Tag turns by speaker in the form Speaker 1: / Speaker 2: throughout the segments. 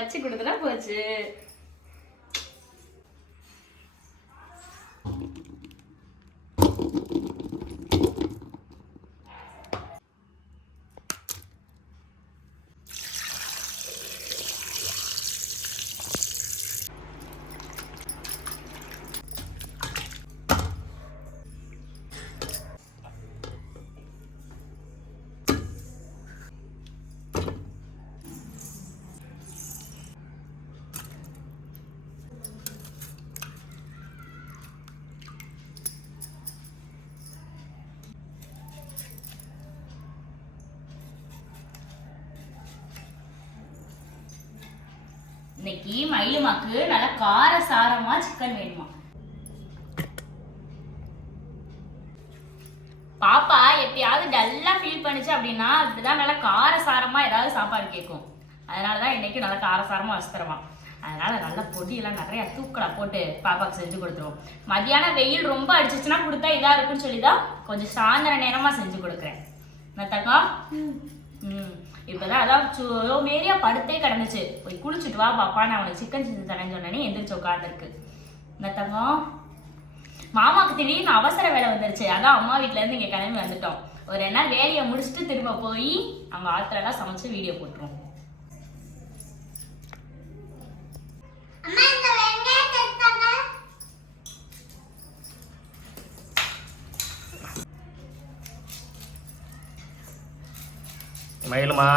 Speaker 1: வச்சு கொடுத்துட்டா போச்சு. இன்னைக்கு மயிலுமாக்கு நல்லா கார சாரமா சிக்கன் வேணுமா? பாப்பா எப்பயாவது டல்லா ஃபீல் பண்ணுச்சு அப்படின்னா இப்படிதான் நல்லா கார சாரமா ஏதாவது சாப்பாடு கேட்கும். அதனாலதான் இன்னைக்கு நல்லா கார சாரமா வச்சு தருமா அதனால நல்லா பொடியெல்லாம் நிறைய தூக்கலா போட்டு பாப்பாக்கு செஞ்சு கொடுத்துருவோம். மத்தியானம் வெயில் ரொம்ப அடிச்சிச்சுன்னா கொடுத்தா இதா இருக்குன்னு சொல்லி தான் கொஞ்சம் சாயந்தர நேரமா செஞ்சு கொடுக்குறேன். நத்தக்கா? ம். இப்பதான் அதான் மேரியா படுத்தே கிடந்துச்சு. போய் குளிச்சுட்டு வா பாப்பா நான் அவனுக்கு சிக்கன் செஞ்சு தரேன்னு சொன்னேனே எந்திரிச்சு உட்காந்துருக்கு இந்த தங்கம் மாமாக்கு திடீர்னு அவசர வேலை வந்துருச்சு. அதான் அம்மா வீட்டுல இருந்து இங்க கிளம்பி வந்துட்டோம். ஒரு என்ன வேலையை முடிச்சுட்டு திரும்ப போய் அவங்க ஆத்துல சமைச்சு வீடியோ போட்டுருவோம்
Speaker 2: அம்மா இந்த வெங்காயத்தை எடுத்தாங்க
Speaker 3: மயிலுமா?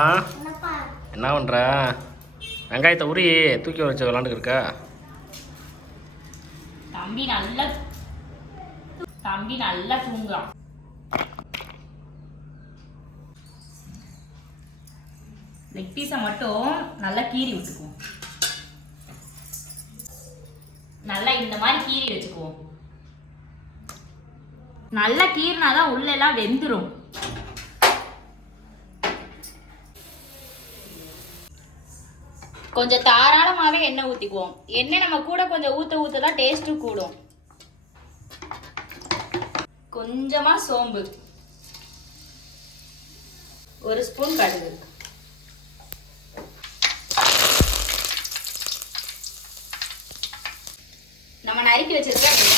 Speaker 3: என்ன பண்ணுற வெங்காயத்தை உரி தூக்கி வச்சு விளாண்டுக்கு இருக்கா?
Speaker 1: தம்பி நல்லா தம்பி நல்லா தூங்குறான். லெக் பீஸை மட்டும் நல்லா கீறி விட்டுக்குவோம் நல்லா இந்த மாதிரி கீறி வச்சுக்குவோம். நல்லா கீறினாதான் உள்ள எல்லாம் கொஞ்சம் தாராளமாகவே எண்ணெய் ஊற்றிக்குவோம் எண்ணெய் நம்ம கூட கொஞ்சம் ஊற்ற ஊற்ற தான் டேஸ்ட்டும் கூடும். கொஞ்சமாக சோம்பு. ஒரு ஸ்பூன் கடுகு. நம்ம நறுக்கி வச்சிருக்க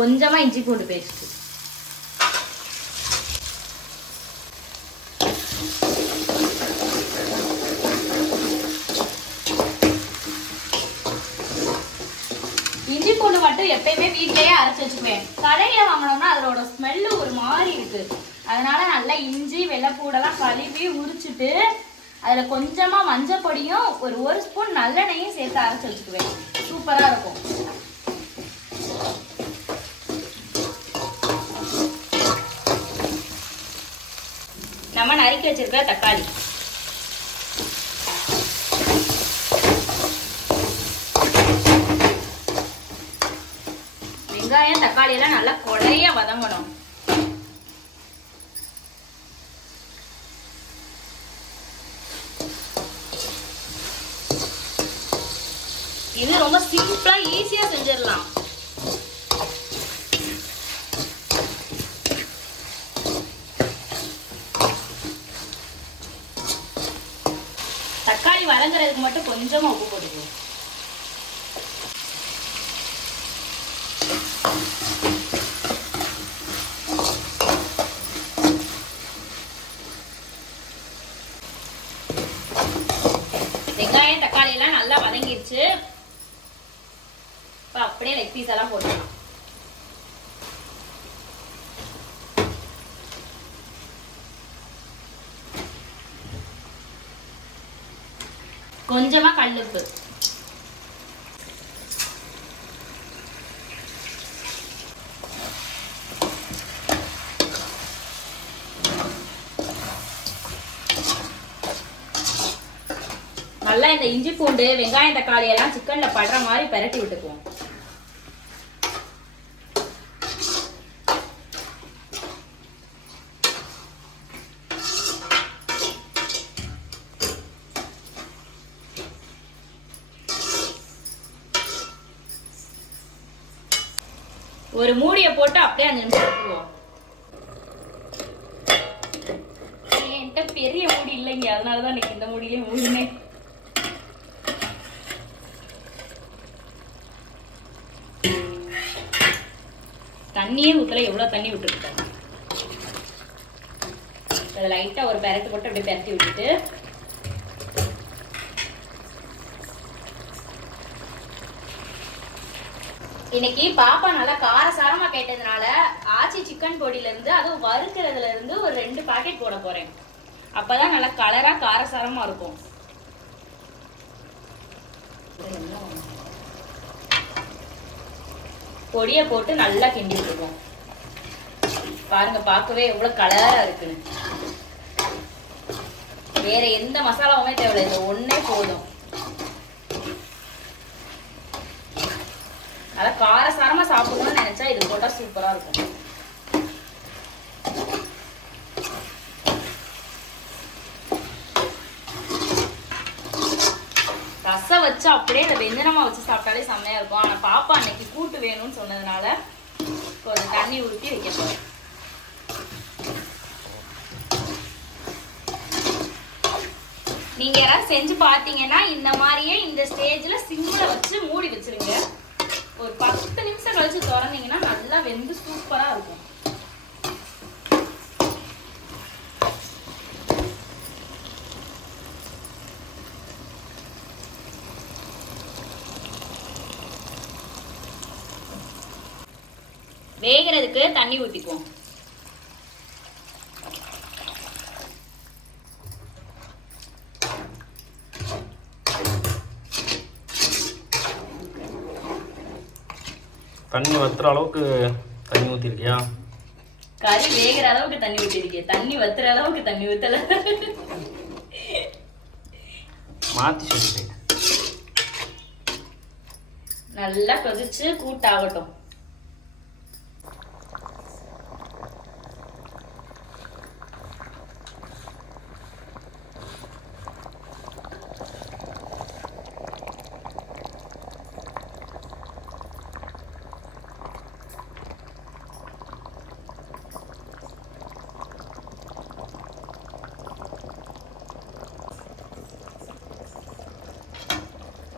Speaker 1: கொஞ்சமாக இஞ்சி பூண்டு பேஸ்ட்டு இஞ்சி பூண்டு மட்டும் எப்பயுமே வீட்லயே அரைச்சி வச்சுக்குவேன். கடையில வாங்கினோம்னா அதோட ஸ்மெல்லு ஒரு மாதிரி இருக்கு. அதனால நல்லா இஞ்சி வெள்ளைப்பூடெல்லாம் கழுவி உரிச்சிட்டு அதுல கொஞ்சமா மஞ்சள் பொடியும் ஒரு ஒரு ஸ்பூன் நல்லெண்ணையும் சேர்த்து அரைச்சி வச்சுக்குவேன். சூப்பரா இருக்கும் நம்ம நறுக்கி வச்சிருக்கிற தக்காளி. வெங்காயம் தக்காளி எல்லாம் நல்லா கொடைய வதங்கணும். இது ரொம்ப சிம்பிளா ஈஸியா செஞ்சிடலாம். தக்காளி வதங்குறதுக்கு மட்டும் கொஞ்சமா உப்பு போட்டுக்குவோம் வெங்காயம் தக்காளி எல்லாம் நல்லா வதங்கிடுச்சு இப்போ அப்படியே லெக் பீஸ் எல்லாம் போட்டுக்கலாம். கொஞ்சமாக கல்லுப்பு. நல்லா இந்த இஞ்சி பூண்டு வெங்காயம் தக்காளி எல்லாம் சிக்கனில் படுற மாதிரி பரட்டி விட்டுக்குவோம் ஒரு மூடியை போட்டு அப்படியே அஞ்சு நிமிஷம் விட்டுருவோம் என்கிட்ட பெரிய மூடி இல்லைங்க. அதனாலதான் எனக்கு இந்த மூடியிலே மூடினேன். தண்ணியே ஊற்றல எவ்வளவு தண்ணி விட்டுருக்கேன் அதை லைட்டா ஒரு பெரட்டு போட்டு அப்படியே பெரட்டி விட்டுட்டு இன்னைக்கு பாப்பா நல்லா காரசாரமா கேட்டதுனால ஆச்சி சிக்கன் பொடியில இருந்து அதுவும் வறுக்கிறதுல இருந்து ஒரு ரெண்டு பாக்கெட் போட போறேன். அப்பதான் நல்லா கலரா காரசாரமா இருக்கும். பொடியை போட்டு நல்லா கிண்டிட்டு விட்டுருவோம் பாருங்க பார்க்கவே எவ்வளவு கலரா இருக்குன்னு. வேற எந்த மசாலாவுமே தேவையில்லை. இது ஒண்ணே போதும். அதை காரசாரமா சாப்பிடணும்னு நினைச்சா இது போட்டா சூப்பரா இருக்கும். ரசம் வச்சு அப்படியே இந்த வெந்தனமா வச்சு சாப்பிட்டாலே செம்மையா இருக்கும். ஆனா பாப்பா அன்னைக்கு கூட்டு வேணும்னு சொன்னதுனால கொஞ்சம் தண்ணி ஊற்றி வைக்க போறேன். நீங்க யாராவது செஞ்சு பார்த்தீங்கன்னா இந்த மாதிரியே இந்த ஸ்டேஜ்ல சிம்ல வச்சு மூடி வச்சிருங்க. ஒரு பத்து நிமிஷம் கழிச்சு திறந்தீங்கன்னா நல்லா வெந்து சூப்பரா இருக்கும். வேகிறதுக்கு தண்ணி ஊத்திக்குவோம்.
Speaker 3: தண்ணி வத்துற அளவுக்கு தண்ணி ஊற்றிருக்கியா
Speaker 1: கறி வேகிற அளவுக்கு தண்ணி ஊத்திருக்கேன் தண்ணி வத்துற அளவுக்கு தண்ணி ஊத்தல.
Speaker 3: மாற்றி சொல்லிட்டேன்.
Speaker 1: நல்லா கொதிச்சு கூட்டாகட்டும்.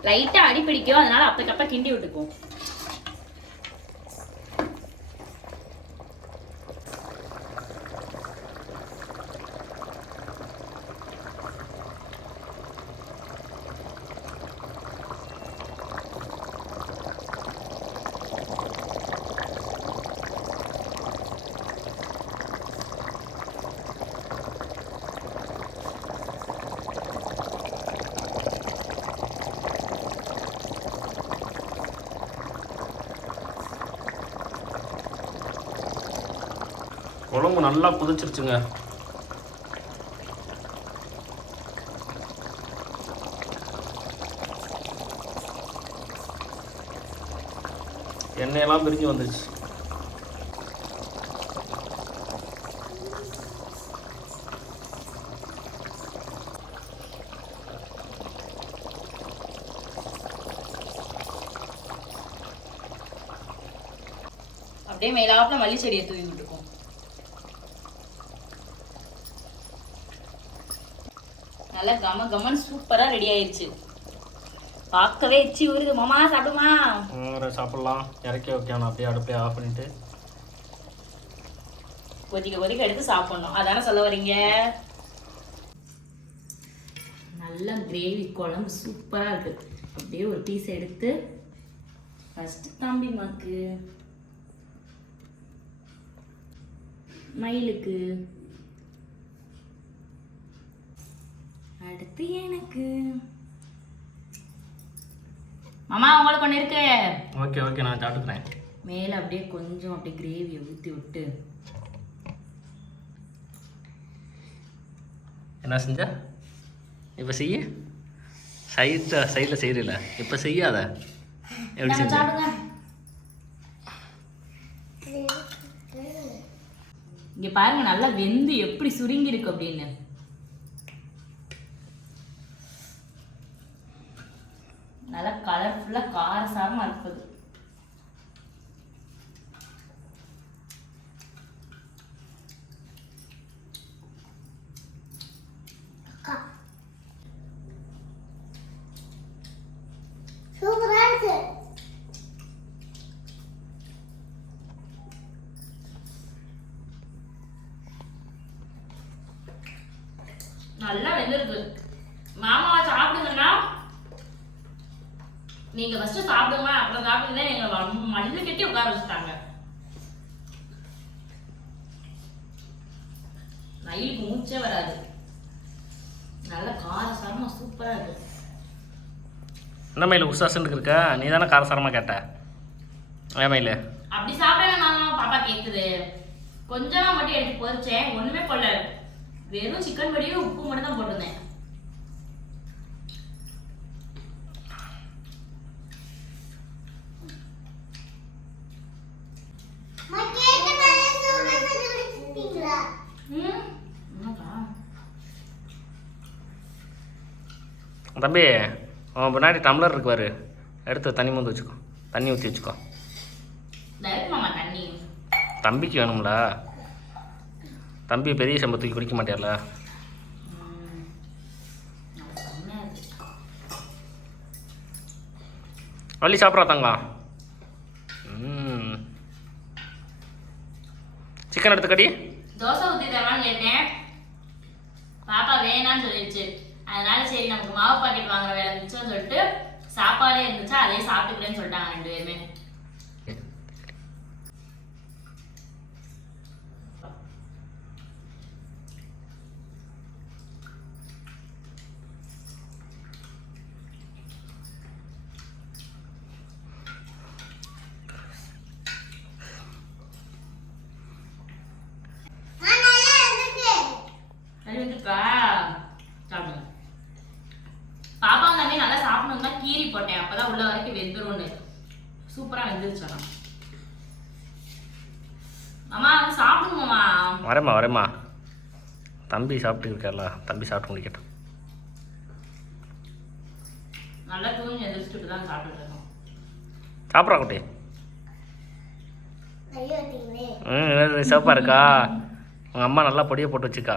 Speaker 1: லைட்டா அடி பிடிக்கும் அதனால அப்பக்கப்ப கிண்டி விட்டுக்குவோம்.
Speaker 3: குழம்பு நல்லா கொதிச்சிருச்சுங்க எண்ணெயெல்லாம் பிரிஞ்சு வந்துச்சு
Speaker 1: அப்படியே மேலாப்புல மல்லி செடியை தூவி விட்டுக்குவோம் நல்லா கம கமன்னு சூப்பரா ரெடி ஆயிருச்சு. பார்க்கவே எச்சி ஊறுது. மாமா சாப்பிடுமா?
Speaker 3: சாப்பிட்லாம். இறக்கி வைக்கணும். அப்படியே அடுப்பே ஆஃப் பண்ணிட்டு.
Speaker 1: கொதிக்க கொதிக்க எடுத்து சாப்பிடணும். அதானே சொல்ல வரீங்க? நல்ல கிரேவி குழம்பு சூப்பரா இருக்கு. அப்படியே ஒரு பீஸ் எடுத்து ஃபர்ஸ்ட் தம்பி மாக்கு மயிலுக்கு அடுத்து எனக்கு. மாமா உங்களுக்கு ஒன்று இருக்கு.
Speaker 3: ஓகே ஓகே நான் சாப்பிட்டுக்கிறேன்.
Speaker 1: மேலே அப்படியே கொஞ்சம் அப்படியே கிரேவியை ஊற்றி விட்டு.
Speaker 3: என்ன செஞ்ச? இப்போ செய்ய. சைடில் சைடில் செய்யல இப்போ செய்யாத. எப்படி செஞ்ச?
Speaker 1: இங்க பாருங்க நல்லா வெந்து எப்படி சுருங்கி இருக்கு அப்படின்னு. நல்லா கலர்ஃபுல்லாக காரசாரமாக இருக்குது நல்லா வெந்திருக்கு மல்லு கட்டி உட்கார வச்சுட்டாங்க. நைலுக்கு மூச்சே வராது. நல்ல காரசாரமா சூப்பரா இருக்கு.
Speaker 3: என்ன மயில் உசாசுன்னு இருக்கா? நீ தானே காரசாரமாக கேட்ட? ஏன் மயில்?
Speaker 1: அப்படி சாப்பிட மாமா பாப்பா கேக்குது. கொஞ்சமா மட்டும் எடுத்து பொரிச்சேன் ஒண்ணுமே போடல. வெறும் சிக்கன் பொடியும் உப்பு மட்டும் தான் போட்டிருந்தேன்
Speaker 2: அம்மா கேக்க நல்லா சூடா செஞ்சு குடிச்சிட்டீங்களா
Speaker 1: ம் என்னக்கா
Speaker 3: தம்பி அவன் பின்னாடி டம்ளர் இருக்கு பாரு எடுத்து தண்ணி மூந்து வச்சுக்கோ. தண்ணி ஊற்றி வச்சுக்கோ. தம்பிக்கு வேணும்ல. தம்பி பெரிய சம்பத்துக்கு குடிக்க மாட்டியார்ல?
Speaker 1: ம். நல்லா செம்மையா இருக்கு.
Speaker 3: வள்ளி சாப்பிட்றா தங்கம். சிக்கன் எடுத்து கடி
Speaker 1: தோசை ஊற்றி தரலான்னு கேட்டேன். பாப்பா வேணாம்னு சொல்லிடுச்சு அதனால சரி நமக்கு மாவு பாக்கெட் வாங்குற வேலை இருந்துச்சுன்னு சொல்லிட்டு சாப்பாடே இருந்துச்சு அதே சாப்பிட்டுக்கிறேன்னு சொல்லிட்டாங்க ரெண்டு பேருமே
Speaker 2: அம்மா நல்லா இருக்கு
Speaker 1: அது வந்துக்கா சாப்பிடுங்க பாப்பா தம்பி நல்லா சாப்பிடணும் தான் கீரி போட்டேன். அப்பதான் உள்ள வரைக்கும் வெந்துரும்னு. சூப்பரா வெந்துருச்சு ஆனா அம்மா அது சாப்பிடுங்கம்மா.
Speaker 3: வரேம்மா வரேம்மா. தம்பி சாப்பிட்டு இருக்கார்ல தம்பி சாப்பிட்டு முடிக்கட்டும்.
Speaker 1: நல்லா தூங்கி எந்திரிச்சிட்டு தான் சாப்பிட்டுட்டு இருக்கோம்.
Speaker 3: சாப்பிட்றா குட்டி. ம் சிவப்பாக இருக்கா? உங்கள் அம்மா நல்லா பொடியை போட்டு வச்சுக்கா.